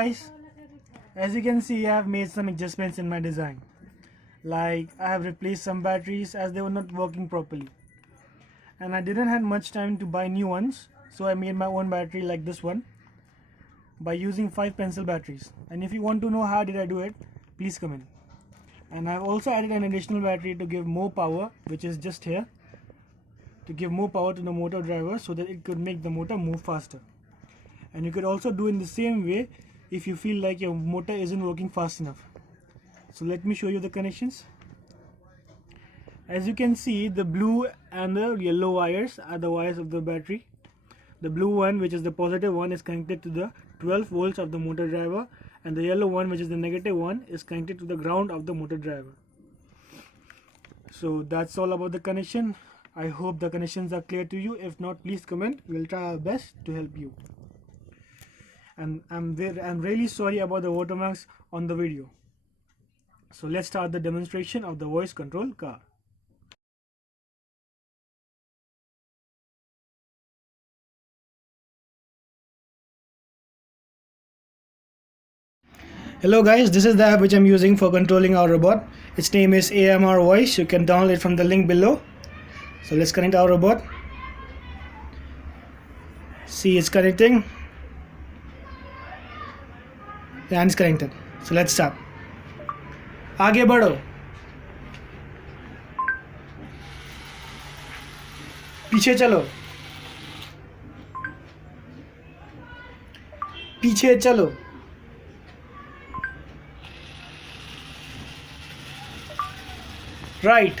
guys, as you can see I have made some adjustments in my design. Like I have replaced some batteries as they were not working properly. And I didn't have much time to buy new ones, so I made my own battery like this one by using 5 pencil batteries. And if you want to know how did I do it, please comment. And I've also added an additional battery to give more power, which is just here, to give more power to the motor driver so that it could make the motor move faster. And you could also do in the same way if you feel like your motor isn't working fast enough. So let me show you the connections. As you can see, the blue and the yellow wires are the wires of the battery. The blue one, which is the positive one, is connected to the 12 volts of the motor driver, and the yellow one, which is the negative one, is connected to the ground of the motor driver. So that's all about the connection. I hope the connections are clear to you. If not, please comment. We'll try our best to help you. And I'm really sorry about the watermarks on the video. So let's start the demonstration of the voice control car. Hello guys, this is the app which I'm using for controlling our robot. Its name is AMR Voice. You can download it from the link below. So let's connect our robot. See, it's connecting. And it's connected. So let's start. आगे बढ़ो. पीछे चलो. पीछे चलो. Right.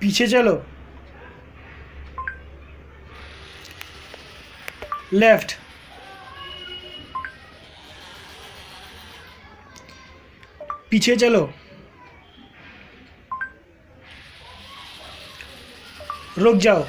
पीछे चलो. Left. पीछे चलो. रुक जाओ.